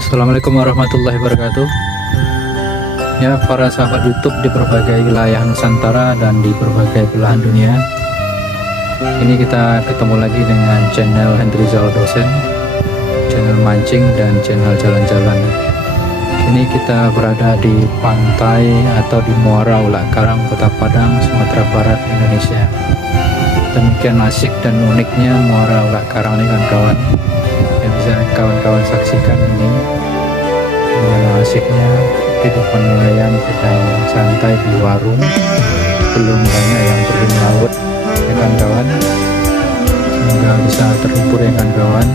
Assalamualaikum warahmatullahi wabarakatuh. Ya, para sahabat YouTube di berbagai wilayah Nusantara dan di berbagai belahan dunia. Ini kita ketemu lagi dengan channel Hendry Zal Dosen, channel mancing dan channel jalan-jalan. Ini kita berada di pantai atau di Muara Ulak Karang, Kota Padang, Sumatera Barat, Indonesia. Demikian asik dan uniknya Muara Ulak Karang ini, kawan-kawan. Yang bisa kawan-kawan saksikan ini, bagaimana asiknya kehidupan nelayan sedang santai di warung, belum banyak yang terjun laut, ya kawan-kawan. Semoga bisa terhibur ya kawan-kawan.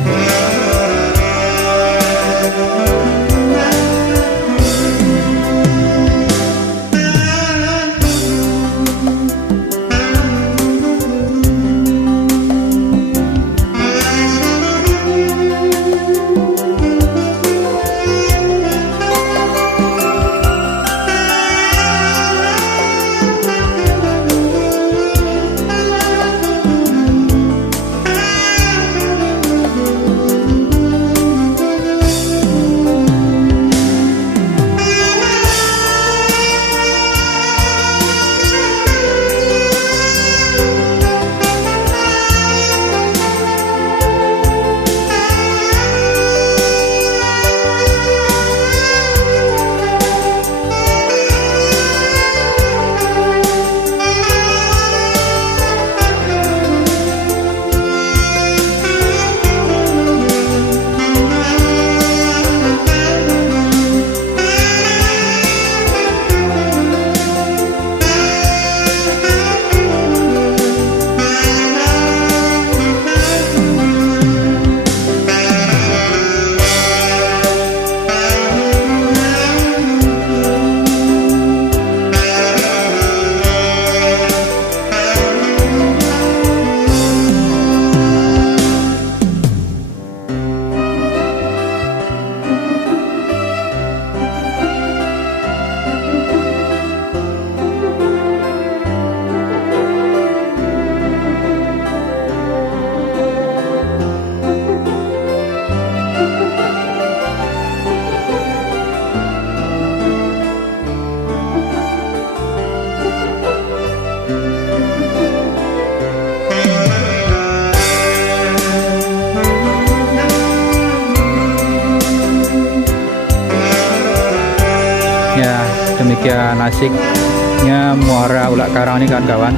Ya, demikian asiknya Muara Ulak Karang ini kawan-kawan.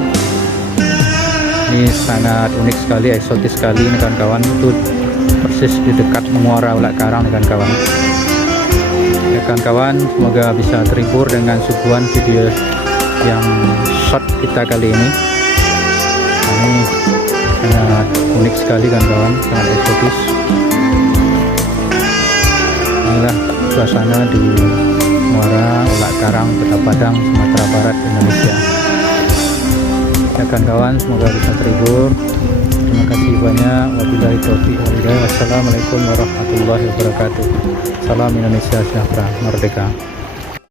Ini sangat unik sekali, eksotis sekali ini kawan-kawan. Itu persis di dekat Muara Ulak Karang ini kawan-kawan. Ya kawan-kawan, semoga bisa terhibur dengan suguhan video yang short kita kali ini. Ini sangat unik sekali kawan-kawan, sangat eksotis. Inilah suasana di Muara Ulak Karang, Kota Padang, Sumatera Barat, Indonesia. Ya kawan-kawan, semoga bisa terhibur. Terima kasih banyak. Wabillahi taufiq wal hidayah. Wassalamualaikum warahmatullahi wabarakatuh. Salam Indonesia sejahtera, merdeka.